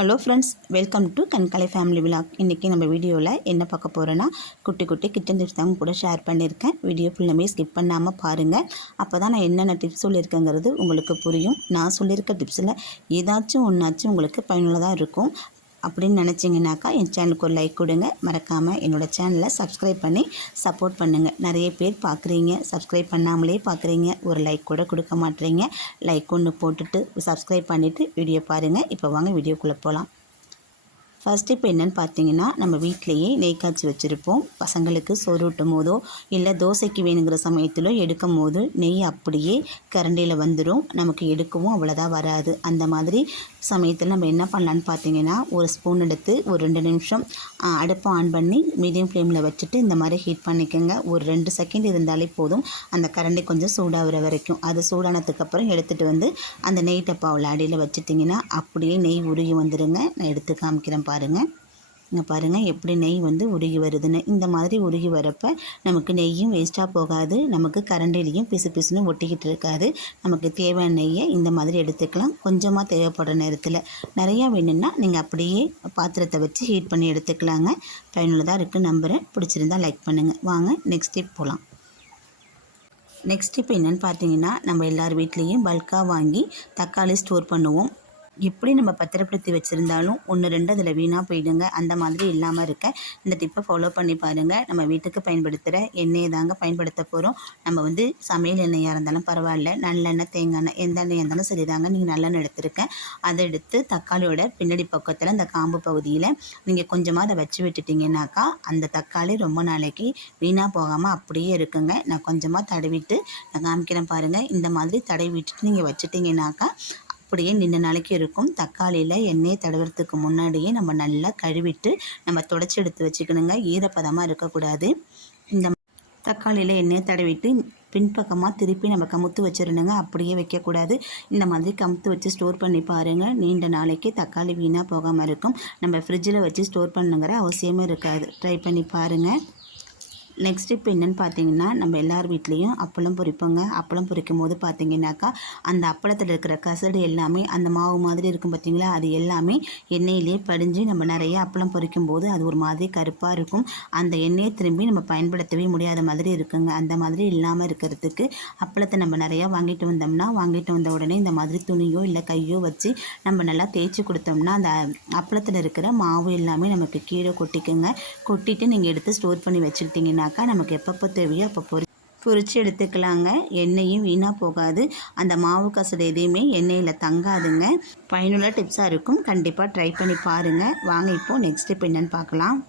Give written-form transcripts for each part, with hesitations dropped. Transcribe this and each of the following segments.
Hello friends, welcome to Kankalai family vlog. இன்றைக்கி நம்ம வீடியோவில் என்ன பார்க்க போகிறோன்னா, குட்டி கிச்சன் டிப்ஸ் தான் கூட ஷேர் பண்ணியிருக்கேன். வீடியோ ஃபுல்லாமே ஸ்கிப் பண்ணாமல் பாருங்கள். அப்போ தான் நான் என்னென்ன டிப்ஸ் சொல்லியிருக்கேங்கிறது உங்களுக்கு புரியும். நான் சொல்லியிருக்க டிப்ஸில் ஏதாச்சும் ஒன்றாச்சும் உங்களுக்கு பயனுள்ளதாக இருக்கும் அப்படின்னு நினச்சிங்கனாக்கா என் சேனலுக்கு ஒரு லைக் கொடுங்க. மறக்காமல் என்னோடய சேனலை சப்ஸ்கிரைப் பண்ணி சப்போர்ட் பண்ணுங்கள். நிறைய பேர் பார்க்குறீங்க, சப்ஸ்கிரைப் பண்ணாமலே பார்க்குறீங்க, ஒரு லைக் கூட கொடுக்க மாட்டேறீங்க. லைக் ஒன்று போட்டுட்டு சப்ஸ்கிரைப் பண்ணிவிட்டு வீடியோ பாருங்கள். இப்போ வாங்க வீடியோக்குள்ளே போகலாம். ஃபஸ்ட்டு இப்போ என்னென்னு பார்த்தீங்கன்னா, நம்ம வீட்டிலையே நெய் காய்ச்சி வச்சுருப்போம். பசங்களுக்கு சோறு ஊட்டும் போதோ இல்லை தோசைக்கு வேணுங்கிற சமயத்திலோ எடுக்கும் போது நெய் அப்படியே கரண்டியில் வந்துடும். நமக்கு எடுக்கவும் அவ்வளோதான் வராது. அந்த மாதிரி சமயத்தில் நம்ம என்ன பண்ணலான்னு பார்த்தீங்கன்னா, ஒரு ஸ்பூன் எடுத்து ஒரு 2 நிமிஷம் அடுப்பை ஆன் பண்ணி மீடியம் ஃப்ளேமில் வச்சுட்டு இந்த மாதிரி ஹீட் பண்ணிக்கோங்க. ஒரு 2 செகண்ட் இருந்தாலே போதும். அந்த கரண்டி கொஞ்சம் சூடாகிற வரைக்கும். அது சூடானதுக்கப்புறம் எடுத்துகிட்டு வந்து அந்த நெய் டப்பாவில் அடியில் வச்சுட்டிங்கன்னா அப்படியே நெய் உருகி வந்துடுங்க. நான் எடுத்து காமிக்கிறேன் பாருங்கள். இங்கே பாருங்கள் எப்படி நெய் வந்து உருகி வருதுன்னு. இந்த மாதிரி உருகி வரப்போ நமக்கு நெய்யும் வேஸ்ட்டாக போகாது, நமக்கு கரண்டிலையும் பிசுன்னு ஒட்டிக்கிட்டு இருக்காது. நமக்கு தேவையான நெய்யை இந்த மாதிரி எடுத்துக்கலாம். கொஞ்சமாக தேவைப்படுற நேரத்தில். நிறையா வேணும்னா நீங்கள் அப்படியே பாத்திரத்தை வச்சு ஹீட் பண்ணி எடுத்துக்கலாங்க. பயனுள்ளதாக இருக்குது நம்புகிறேன். பிடிச்சிருந்தால் லைக் பண்ணுங்கள். வாங்க நெக்ஸ்ட் டிப் போகலாம். நெக்ஸ்ட் டிப் என்னென்னு பார்த்தீங்கன்னா, நம்ம எல்லார் வீட்லேயும் பல்காக வாங்கி தக்காளி ஸ்டோர் பண்ணுவோம். எப்படி நம்ம பத்திரப்படுத்தி வச்சுருந்தாலும் 1, 2 அதில் வீணாக போயிடுங்க. அந்த மாதிரி இல்லாமல் இருக்க இந்த டிப்பை ஃபாலோ பண்ணி பாருங்கள். நம்ம வீட்டுக்கு பயன்படுத்துகிற எண்ணெயை தாங்க பயன்படுத்த போகிறோம். நம்ம வந்து சமையல் எண்ணெயாக இருந்தாலும் பரவாயில்ல, நல்லெண்ணெய், தேங்காய் எண்ணெய், எந்த எண்ணெயாக இருந்தாலும் சரி தாங்க. நீங்கள் நல்லெண்ணெய் எடுத்துருக்கேன். அதை எடுத்து தக்காளியோட பின்னாடி பக்கத்தில் அந்த காம்பு பகுதியில் நீங்கள் கொஞ்சமாக அதை வச்சு விட்டுட்டிங்கனாக்கா அந்த தக்காளி ரொம்ப நாளைக்கு வீணாக போகாமல் அப்படியே இருக்குங்க. நான் கொஞ்சமாக தடவிட்டு நான் காமிக்கிறேன் பாருங்கள். இந்த மாதிரி தடவி விட்டுட்டு நீங்கள் வச்சுட்டிங்கனாக்கா அப்படியே நின்று நாளைக்கு இருக்கும். தக்காளியில் எண்ணெயை தடவுறதுக்கு முன்னாடியே நம்ம நல்லா கழுவிட்டு நம்ம தொடச்சி எடுத்து வச்சுக்கணுங்க. ஈரப்பதமாக இருக்கக்கூடாது. இந்த தக்காளியில் எண்ணெயை தடவிட்டு பின்பக்கமாக திருப்பி நம்ம கமுத்து வச்சிடணுங்க. அப்படியே வைக்கக்கூடாது. இந்த மாதிரி கமுத்து வச்சு ஸ்டோர் பண்ணி பாருங்கள். நீண்ட நாளைக்கு தக்காளி வீணாக போகாமல் இருக்கும். நம்ம ஃப்ரிட்ஜில் வச்சு ஸ்டோர் பண்ணுங்கிற அவசியமே இருக்காது. ட்ரை பண்ணி பாருங்கள். நெக்ஸ்ட் இப்போ என்னென்னு பார்த்தீங்கன்னா, நம்ம எல்லார் வீட்லேயும் அப்பளம் பொரிப்போங்க. அப்பளம் பொரிக்கும் போது பார்த்தீங்கன்னாக்கா அந்த அப்பளத்தில் இருக்கிற கசடு எல்லாமே அந்த மாவு மாதிரி இருக்கும் பார்த்தீங்களா, அது எல்லாமே எண்ணெயிலே படிஞ்சு நம்ம நிறைய அப்பளம் பொரிக்கும் போது அது ஒரு மாதிரி கருப்பாக இருக்கும். அந்த எண்ணெயை திரும்பி நம்ம பயன்படுத்தவே முடியாத மாதிரி இருக்குங்க. அந்த மாதிரி இல்லாமல் இருக்கிறதுக்கு அப்பளத்தை நம்ம நிறையா வாங்கிட்டு வந்த உடனே இந்த மாதிரி துணியோ இல்லை கையோ வச்சு நம்ம நல்லா தேய்ச்சி கொடுத்தோம்னா அந்த அப்பளத்தில் இருக்கிற மாவு எல்லாமே நமக்கு கீழே கொட்டிட்டு நீங்கள் எடுத்து ஸ்டோர் பண்ணி வச்சுக்கிட்டிங்கன்னா நமக்கு எப்பப்போ தேவையோ அப்போ பொரிச்சு எடுத்துக்கலாங்க. எண்ணெயும் வீணாக போகாது. அந்த மாவு கசடு எதையுமே எண்ணெயில் தங்காதுங்க. பயனுள்ள டிப்ஸாக இருக்கும். கண்டிப்பாக ட்ரை பண்ணி பாருங்கள். வாங்க இப்போது நெக்ஸ்ட் டிப் என்னென்னு பார்க்கலாம்.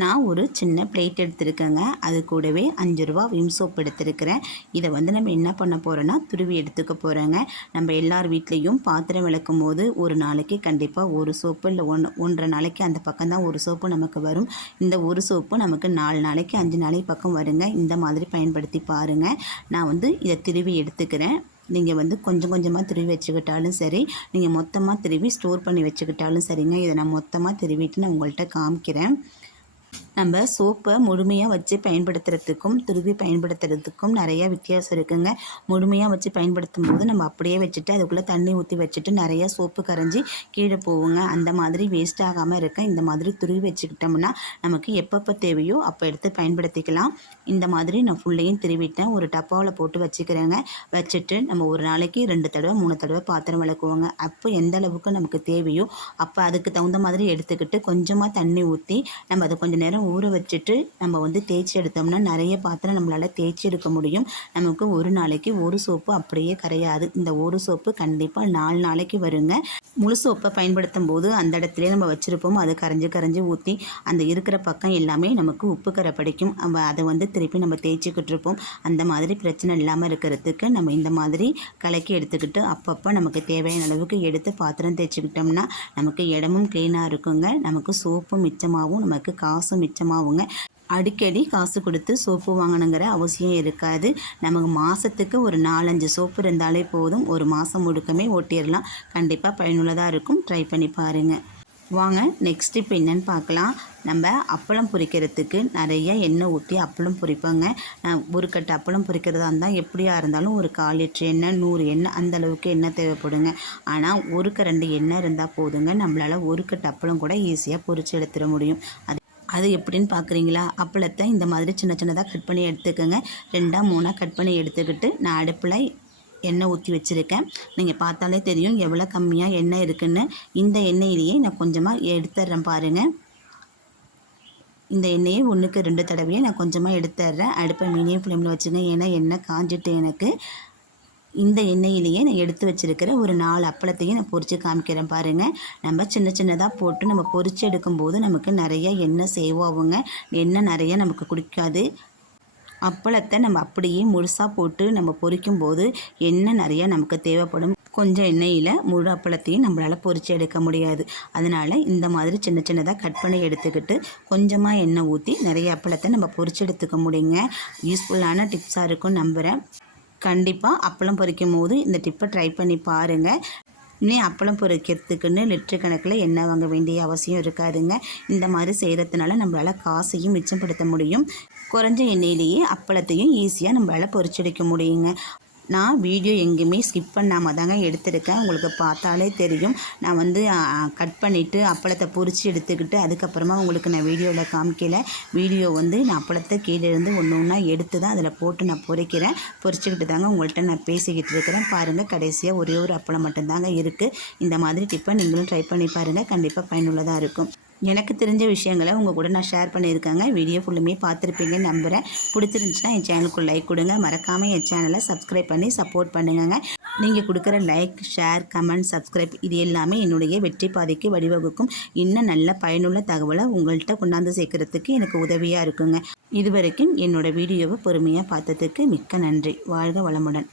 நான் ஒரு சின்ன பிளேட் எடுத்துருக்கேங்க. அது கூடவே 5 ரூபா விம் சோப் எடுத்துருக்கிறேன். இதை வந்து நம்ம என்ன பண்ண போகிறோன்னா துருவி எடுத்துக்க போகிறோங்க. நம்ம எல்லார் வீட்லேயும் பாத்திரம் விளக்கும் போது ஒரு நாளைக்கு கண்டிப்பாக ஒரு சோப்பு இல்லை 1.5 நாளைக்கு அந்த பக்கம் தான் ஒரு சோப்பு நமக்கு வரும். இந்த ஒரு சோப்பு நமக்கு 4 நாளைக்கு 5 நாளைக்கு பக்கம் வருங்க. இந்த மாதிரி பயன்படுத்தி பாருங்கள். நான் வந்து இதை திருவி எடுத்துக்கிறேன். நீங்கள் வந்து கொஞ்சம் கொஞ்சமாக திருவி வச்சுக்கிட்டாலும் சரி, நீங்கள் மொத்தமாக திருவி ஸ்டோர் பண்ணி வச்சுக்கிட்டாலும் சரிங்க. இதை நான் மொத்தமாக திருவிட்டு நான் உங்கள்கிட்ட காமிக்கிறேன். நம்ம சோப்பை முழுமையாக வச்சு பயன்படுத்துறதுக்கும் துருவி பயன்படுத்துறதுக்கும் நிறையா வித்தியாசம் இருக்குங்க. முழுமையாக வச்சு பயன்படுத்தும் போது நம்ம அப்படியே வச்சுட்டு அதுக்குள்ளே தண்ணி ஊற்றி வச்சுட்டு நிறையா சோப்பு கரைஞ்சி கீழே போவோங்க. அந்த மாதிரி வேஸ்ட் ஆகாமல் இருக்க இந்த மாதிரி துருவி வச்சுக்கிட்டோம்னா நமக்கு எப்பப்போ தேவையோ அப்போ எடுத்து பயன்படுத்திக்கலாம். இந்த மாதிரி நான் ஃபுல்லையும் திருவிட்டேன். ஒரு டப்பாவில் போட்டு வச்சுக்கிறேங்க. வச்சுட்டு நம்ம ஒரு நாளைக்கு 2 தடவை 3 தடவை பாத்திரம் விளக்குவோங்க. அப்போ எந்த அளவுக்கு நமக்கு தேவையோ அப்போ அதுக்கு தகுந்த மாதிரி எடுத்துக்கிட்டு கொஞ்சமாக தண்ணி ஊற்றி நம்ம அதை கொஞ்சம் நேரம் ஊற வச்சுட்டு நம்ம வந்து தேய்ச்சி எடுத்தோம்னா நிறைய பாத்திரம் நம்மளால் தேய்ச்சி எடுக்க முடியும். நமக்கு ஒரு நாளைக்கு ஒரு சோப்பு அப்படியே கரையாது. இந்த ஒரு சோப்பு கண்டிப்பாக 4 நாளைக்கு வருங்க. முழு சோப்பை பயன்படுத்தும் போது அந்த இடத்துலேயே நம்ம வச்சுருப்போம். அது கரைஞ்சி ஊற்றி அந்த இருக்கிற பக்கம் எல்லாமே நமக்கு உப்பு கரை படிக்கும். அதை வந்து திருப்பி நம்ம தேய்ச்சிக்கிட்டு இருப்போம். அந்த மாதிரி பிரச்சனை இல்லாமல் இருக்கிறதுக்கு நம்ம இந்த மாதிரி கலக்கி எடுத்துக்கிட்டு அப்பப்போ நமக்கு தேவையான அளவுக்கு எடுத்து பாத்திரம் தேய்ச்சிக்கிட்டோம்னா நமக்கு இடமும் க்ளீனாக இருக்குங்க. நமக்கு சோப்பும் மிச்சமாகவும் நமக்கு காசும் மிச்சமாகுங்க. அடிக்கடி காசு கொடுத்து சோப்பு வாங்கணுங்கிற அவசியம் இருக்காது. நமக்கு மாதத்துக்கு ஒரு 4-5 சோப்பு இருந்தாலே போதும். ஒரு மாதம் முழுக்கமே ஓட்டிடலாம். கண்டிப்பாக பயனுள்ளதாக இருக்கும். ட்ரை பண்ணி பாருங்கள். வாங்க நெக்ஸ்ட் இப்போ என்னென்னு பார்க்கலாம். நம்ம அப்பளம் பொரிக்கிறதுக்கு நிறைய எண்ணெய் ஊற்றி அப்பளம் பொரிப்போங்க. ஒரு கட்டு அப்பளம் பொரிக்கிறதா இருந்தால் எப்படியா இருந்தாலும் ஒரு 1/4 லிட்டர் எண்ணெய் 100 எண்ணெய் அந்தளவுக்கு எண்ணெய் தேவைப்படுங்க. ஆனால் 1 கரண்டி எண்ணெய் இருந்தால் போதுங்க, நம்மளால் ஒரு கட்டு அப்பளம் கூட ஈஸியாக பொரித்து எடுத்துட முடியும். அது எப்படின்னு பார்க்குறீங்களா? அப்பளத்தை இந்த மாதிரி சின்ன சின்னதாக கட் பண்ணி எடுத்துக்கோங்க. 2ஆ 3ஆ கட் பண்ணி எடுத்துக்கிட்டு நான் அடுப்பில் எண்ணெய் ஊற்றி வச்சுருக்கேன். நீங்கள் பார்த்தாலே தெரியும் எவ்வளோ கம்மியாக எண்ணெய் இருக்குதுன்னு. இந்த எண்ணெயிலேயே நான் கொஞ்சமாக எடுத்துடுறேன் பாருங்கள். இந்த எண்ணெயை 1க்கு 2 தடவையே நான் கொஞ்சமாக எடுத்துடுறேன். அடுப்பை மீடியம் ஃப்ளேமில் வச்சுங்க, ஏன்னா எண்ணெய் காஞ்சிட்டு எனக்கு. இந்த எண்ணெயிலேயே நான் எடுத்து வச்சுருக்கிற ஒரு 4 அப்பளத்தையும் நான் பொரித்து காமிக்கிறேன் பாருங்கள். நம்ம சின்ன சின்னதாக போட்டு நம்ம பொரித்து எடுக்கும்போது நமக்கு நிறைய எண்ணெய் சேவ் ஆகுங்க. எண்ணெய் நிறைய நமக்கு குடிக்காது. அப்பளத்தை நம்ம அப்படியே முழுசாக போட்டு நம்ம பொரிக்கும்போது எண்ணெய் நிறையா நமக்கு தேவைப்படும். கொஞ்சம் எண்ணெயில் முழு அப்பளத்தையும் நம்மளால் பொரித்து எடுக்க முடியாது. அதனால் இந்த மாதிரி சின்ன சின்னதாக கட் பண்ணி எடுத்துக்கிட்டு கொஞ்சமாக எண்ணெய் ஊற்றி நிறைய அப்பளத்தை நம்ம பொரித்து எடுத்துக்க முடியுங்க. யூஸ்ஃபுல்லான டிப்ஸாக இருக்கும் நம்புகிறேன். கண்டிப்பாக அப்பளம் பொரிக்கும் போது இந்த டிப்பை ட்ரை பண்ணி பாருங்கள். இன்னும் அப்பளம் பொரிக்கிறதுக்குன்னு லிட்டர் கணக்கில் எண்ணெய் வாங்க வேண்டிய அவசியம் இருக்காதுங்க. இந்த மாதிரி செய்கிறதுனால நம்மளால் காசையும் மிச்சப்படுத்த முடியும். குறைஞ்ச எண்ணெயிலேயே அப்பளத்தையும் ஈஸியாக நம்மளால் பொரிச்செடுக்க முடியுங்க. நான் வீடியோ எங்கேயுமே ஸ்கிப் பண்ணாமல் தாங்க எடுத்திருக்கேன். உங்களுக்கு பார்த்தாலே தெரியும். நான் வந்து கட் பண்ணிவிட்டு அப்பளத்தை பொரித்து எடுத்துக்கிட்டு அதுக்கப்புறமா உங்களுக்கு நான் வீடியோவில் காமிக்கல. வீடியோ வந்து நான் அப்பளத்தை கீழே இருந்து ஒன்று ஒன்றா எடுத்து தான் அதில் போட்டு நான் பொரிக்கிறேன். பொரிச்சுக்கிட்டு தாங்க உங்கள்கிட்ட நான் பேசிக்கிட்டு இருக்கிறேன். பாருங்கள், கடைசியாக ஒரே ஒரு அப்பளம் மட்டும்தாங்க இருக்குது. இந்த மாதிரி டிப்பை நீங்களும் ட்ரை பண்ணி பாருங்கள். கண்டிப்பாக பயனுள்ளதாக இருக்கும். எனக்கு தெரிஞ்ச விஷயங்களை உங்கள் கூட நான் ஷேர் பண்ணியிருக்கேங்க. வீடியோ ஃபுல்லுமே பார்த்துருப்பீங்கன்னு நம்புகிறேன். பிடிச்சிருந்துச்சுன்னா என் சேனலுக்கு லைக் கொடுங்க. மறக்காமல் என் சேனலை சப்ஸ்கிரைப் பண்ணி சப்போர்ட் பண்ணுங்க. நீங்கள் கொடுக்குற லைக், ஷேர், கமெண்ட், சப்ஸ்கிரைப் இது எல்லாமே என்னுடைய வெற்றி பாதைக்கு வழிவகுக்கும். இன்னும் நல்ல பயனுள்ள தகவலை உங்கள்கிட்ட கொண்டாந்து சேர்க்கறதுக்கு எனக்கு உதவியாக இருக்குங்க. இதுவரைக்கும் என்னோடய வீடியோவை பொறுமையாக பார்த்ததுக்கு மிக்க நன்றி. வாழ்க வளமுடன்.